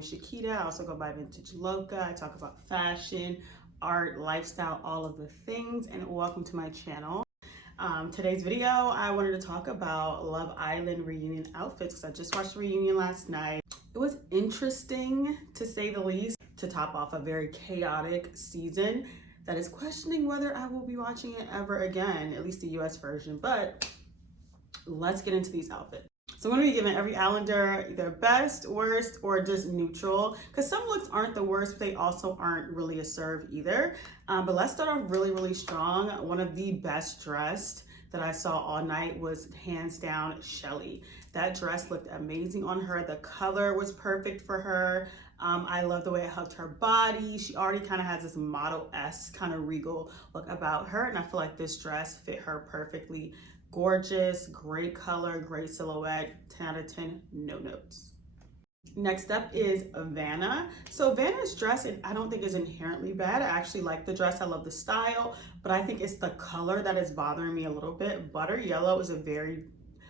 is Shakita. I also go by Vintage Loca. I talk about fashion, art, lifestyle, all of the things, and welcome to my channel. Today's video, I wanted to talk about Love Island reunion outfits because I just watched the reunion last night. It was interesting, to say the least, to top off a very chaotic season that is questioning whether I will be watching it ever again, at least the US version, but let's get into these outfits. So I'm going to be giving every Islander either best, worst, or just neutral, because some looks aren't the worst, but they also aren't really a serve either. But let's start off really strong. One of the best dressed that I saw all night was hands down Chelley. That dress looked amazing on her. The color was perfect for her. I love the way it hugged her body. She already kind of has this model-esque kind of regal look about her, and I feel like this dress fit her perfectly. Gorgeous, great color, great silhouette, 10 out of 10, no notes. Next up is Vanna. So Vanna's dress, I don't think is inherently bad. I actually like the dress. I love the style, but I think it's the color that is bothering me a little bit. Butter yellow is a very,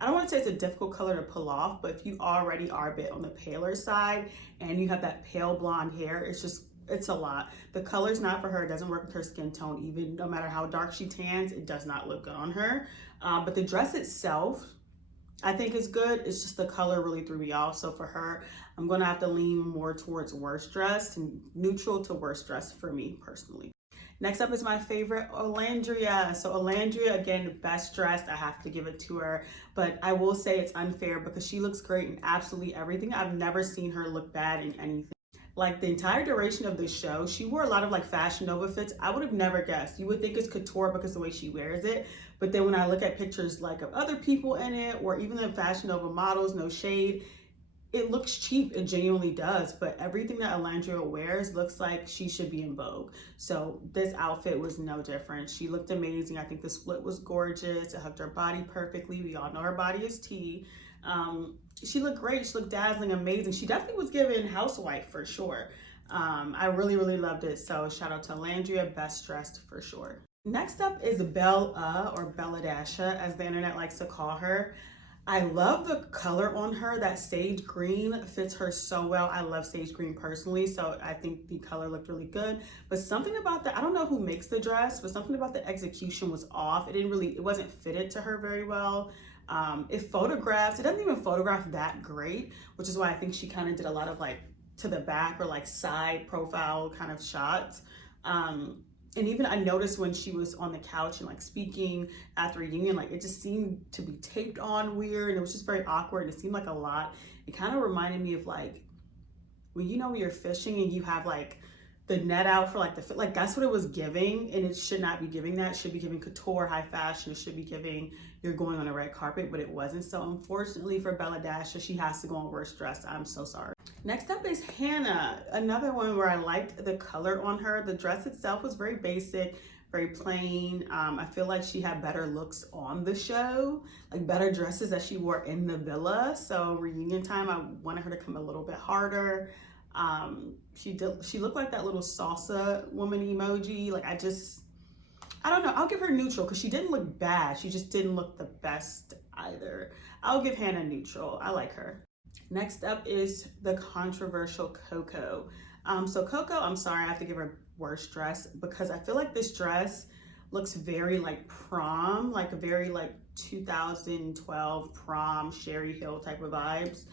I don't want to say it's a difficult color to pull off, but if you already are a bit on the paler side and you have that pale blonde hair, it's a lot. The color's not for her. It doesn't work with her skin tone. Even no matter how dark she tans, it does not look good on her. But the dress itself, I think is good. It's just the color really threw me off. So for her, I'm gonna have to lean more towards worst dressed, and neutral to worst dressed for me personally. Next up is my favorite, Olandria. So Olandria, again, best dressed. I have to give it to her, but I will say it's unfair because she looks great in absolutely everything. I've never seen her look bad in anything. Like the entire duration of the show, she wore a lot of like Fashion Nova fits. I would have never guessed. You would think it's couture because of the way she wears it. But then when I look at pictures like of other people in it, or even the Fashion Nova models, no shade, it looks cheap. It genuinely does. But everything that Olandria wears looks like she should be in Vogue. So this outfit was no different. She looked amazing. I think the split was gorgeous. It hugged her body perfectly. We all know her body is tea. She looked great. She looked dazzling, amazing. She definitely was given housewife for sure. I really loved it. So shout out to Olandria, best dressed for sure. Next up is Bella, or Belladasha, as the internet likes to call her. I love the color on her. That sage green fits her so well. I love sage green personally, so I think the color looked really good. But something about I don't know who makes the dress, but something about the execution was off. It wasn't fitted to her very well. It doesn't even photograph that great, which is why I think she kind of did a lot of like to the back or like side profile kind of shots. And even I noticed when she was on the couch and like speaking at the reunion, like it just seemed to be taped on weird, and it was just very awkward. It seemed like a lot. It kind of reminded me of like when you're fishing and you have like the net out for like the fit, like that's what it was giving, and it should not be giving that. It should be giving couture, high fashion. It should be giving you're going on a red carpet, but it wasn't. So unfortunately for Belladasha, she has to go on worst dressed. I'm so sorry. Next up is Hannah, another one where I liked the color on her. The dress itself was very basic, very plain. I feel like she had better looks on the show, like better dresses that she wore in the villa. So reunion time, I wanted her to come a little bit harder. She looked like that little salsa woman emoji. Like I don't know. I'll give her neutral because she didn't look bad. She just didn't look the best either. I'll give Hannah neutral. I like her. Next up is the controversial Coco. So Coco, I'm sorry, I have to give her worst dress because I feel like this dress looks very like prom, like a very like 2012 prom Sherry Hill type of vibes.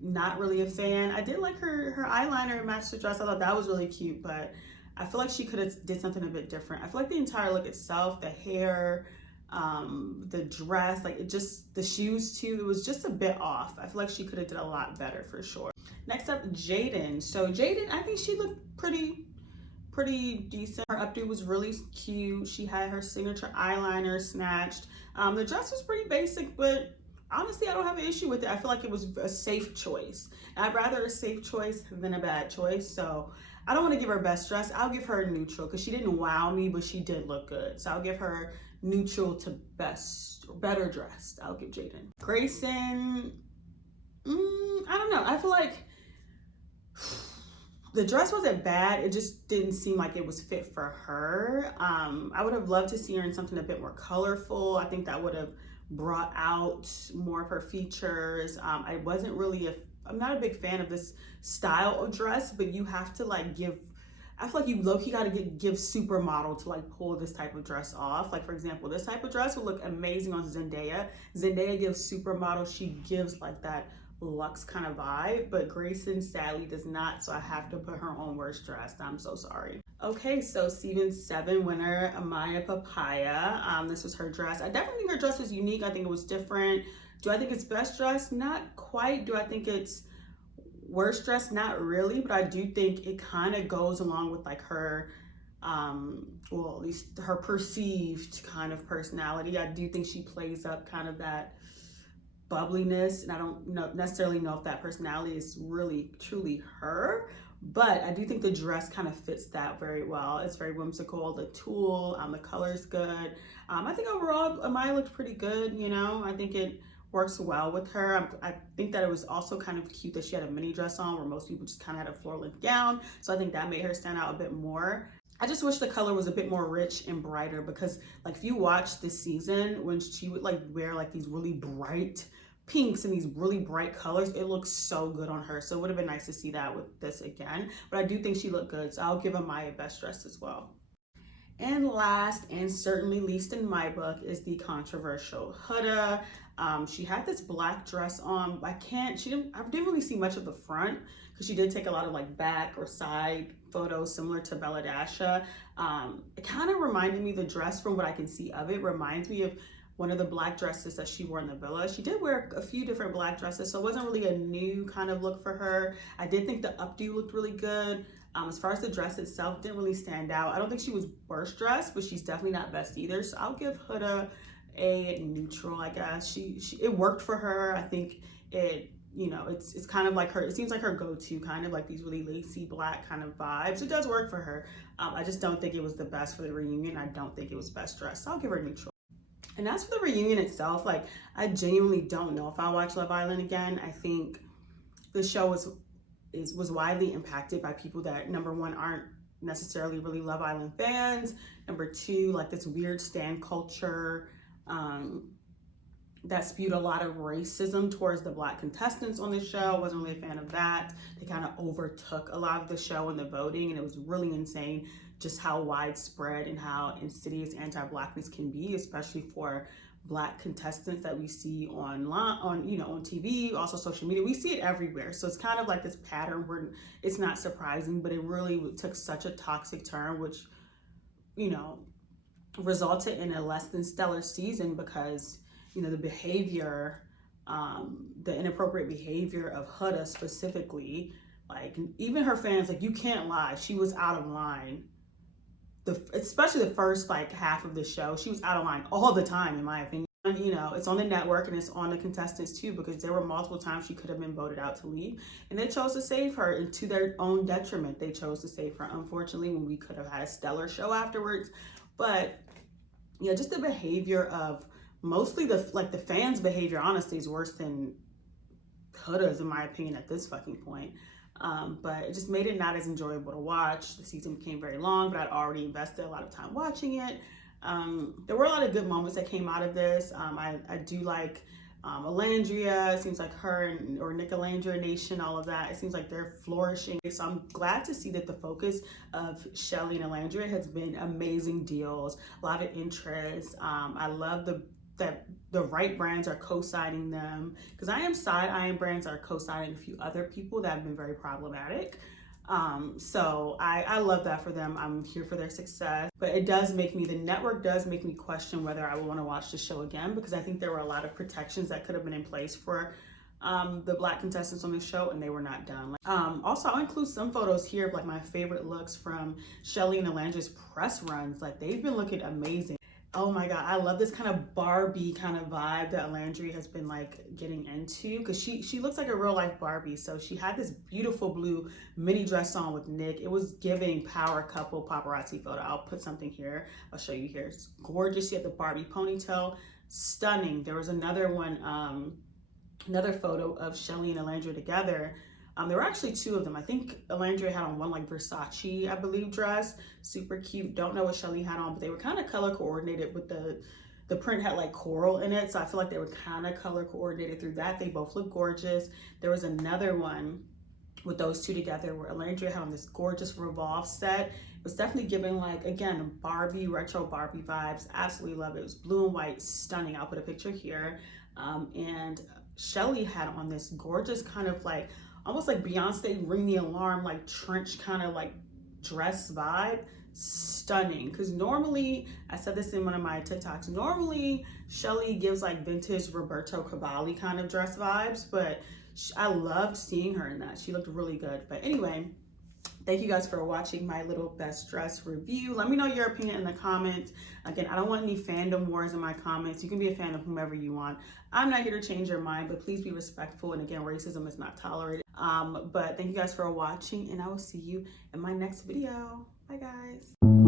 Not really a fan. I did like her eyeliner matched the dress. I thought that was really cute, but I feel like she could have did something a bit different. I feel like the entire look itself, the hair, the dress, like the shoes too, it was just a bit off. I feel like she could have did a lot better for sure. Next up, Jaden. So Jaden, I think she looked pretty decent. Her updo was really cute. She had her signature eyeliner snatched. The dress was pretty basic, but honestly, I don't have an issue with it. I feel like it was a safe choice. I'd rather a safe choice than a bad choice. So I don't want to give her best dress. I'll give her neutral because she didn't wow me, but she did look good. So I'll give her neutral to best or better dressed. I'll give Jaden. Grayson, I don't know. I feel like the dress wasn't bad. It just didn't seem like it was fit for her. I would have loved to see her in something a bit more colorful. I think that would have brought out more of her features. I wasn't really a I'm not a big fan of this style of dress, but you have to like give, I feel like you low-key gotta give supermodel to like pull this type of dress off. Like for example, this type of dress would look amazing on Zendaya. Zendaya gives supermodel, she gives like that luxe kind of vibe, but Grayson sadly does not, so I have to put her on worst dressed. I'm so sorry. Okay, so season 7 winner Amaya Papaya. This was her dress. I definitely think her dress was unique. I think it was different. Do I think it's best dressed? Not quite. Do I think it's worst dressed? Not really, but I do think it kind of goes along with like her well, at least her perceived kind of personality. I do think she plays up kind of that bubbliness, and I don't necessarily know if that personality is really truly her, but I do think the dress kind of fits that very well. It's very whimsical, the tulle, the color's good. I think overall Amaya looked pretty good, you know. I think it works well with her. I think that it was also kind of cute that she had a mini dress on where most people just kind of had a floor length gown, so I think that made her stand out a bit more. I just wish the color was a bit more rich and brighter, because like if you watch this season, when she would like wear like these really bright pinks and these really bright colors, it looks so good on her. So it would have been nice to see that with this again, but I do think she looked good, so I'll give Amaya best dressed as well. And last and certainly least in my book is the controversial Huda. She had this black dress on. I didn't really see much of the front because she did take a lot of like back or side photos similar to Bella Dasha. It kind of reminded me, the dress from what I can see of it reminds me of one of the black dresses that she wore in the villa. She did wear a few different black dresses, so it wasn't really a new kind of look for her. I did think the updo looked really good. As far as the dress itself, didn't really stand out. I don't think she was worst dressed, but she's definitely not best either. So I'll give Huda a neutral, I guess. It worked for her. I think it, you know, it's kind of like her, it seems like her go-to, kind of like these really lacy black kind of vibes. It does work for her. I just don't think it was the best for the reunion. I don't think it was best dressed. So I'll give her neutral. And as for the reunion itself, like I genuinely don't know if I'll watch Love Island again. I think the show was widely impacted by people that, number one, aren't necessarily really Love Island fans. Number two, like this weird stan culture that spewed a lot of racism towards the black contestants on the show. Wasn't really a fan of that. They kind of overtook a lot of the show in the voting, and it was really insane just how widespread and how insidious anti-blackness can be, especially for black contestants that we see online, on TV, also social media. We see it everywhere. So it's kind of like this pattern where it's not surprising, but it really took such a toxic turn, which, you know, resulted in a less than stellar season because, you know, the behavior, the inappropriate behavior of Huda specifically, like even her fans, like you can't lie, she was out of line. Especially the first like half of the show, she was out of line all the time, in my opinion. And, you know, it's on the network and it's on the contestants too, because there were multiple times she could have been voted out to leave, and they chose to save her, and to their own detriment, they chose to save her. Unfortunately, when we could have had a stellar show afterwards. But yeah, just the behavior of mostly the fans' behavior, honestly, is worse than Huda's, in my opinion, at this fucking point. But it just made it not as enjoyable to watch. The season became very long, but I'd already invested a lot of time watching it. There were a lot of good moments that came out of this. I do like Olandria. It seems like her or Nicolandria Nation, all of that, it seems like they're flourishing. So I'm glad to see that the focus of Chelley and Olandria has been amazing deals, a lot of interest. I love that the right brands are co-signing them, because Iron brands are co-signing a few other people that have been very problematic. So I love that for them. I'm here for their success, but the network does make me question whether I would want to watch the show again, because I think there were a lot of protections that could have been in place for the black contestants on the show, and they were not done. Also, I'll include some photos here of like my favorite looks from Chelley and Olandria's press runs. Like they've been looking amazing. Oh my God, I love this kind of Barbie kind of vibe that Olandria has been like getting into, because she looks like a real life Barbie. So she had this beautiful blue mini dress on with Nick. It was giving power couple paparazzi photo. I'll put something here. I'll show you here. It's gorgeous. She had the Barbie ponytail, stunning. There was another one, another photo of Chelley and Olandria together. There were actually two of them. I think Olandria had on one like Versace, I believe, dress. Super cute. Don't know what Chelley had on, but they were kind of color coordinated with the the print had like coral in it, so I feel like they were kind of color coordinated through that. They both look gorgeous. There was another one with those two together where Olandria had on this gorgeous revolve set. It was definitely giving like, again, Barbie, retro Barbie vibes. Absolutely love it. It was blue and white, stunning. I'll put a picture here. And Chelley had on this gorgeous kind of like, almost like Beyonce Ring the Alarm, like trench kind of like dress vibe. Stunning. Because normally, I said this in one of my TikToks, normally Chelley gives like vintage Roberto Cavalli kind of dress vibes, but I loved seeing her in that. She looked really good. But anyway, thank you guys for watching my little best dress review. Let me know your opinion in the comments. Again, I don't want any fandom wars in my comments. You can be a fan of whomever you want. I'm not here to change your mind, but please be respectful. And again, racism is not tolerated. But thank you guys for watching, and I will see you in my next video. Bye, guys.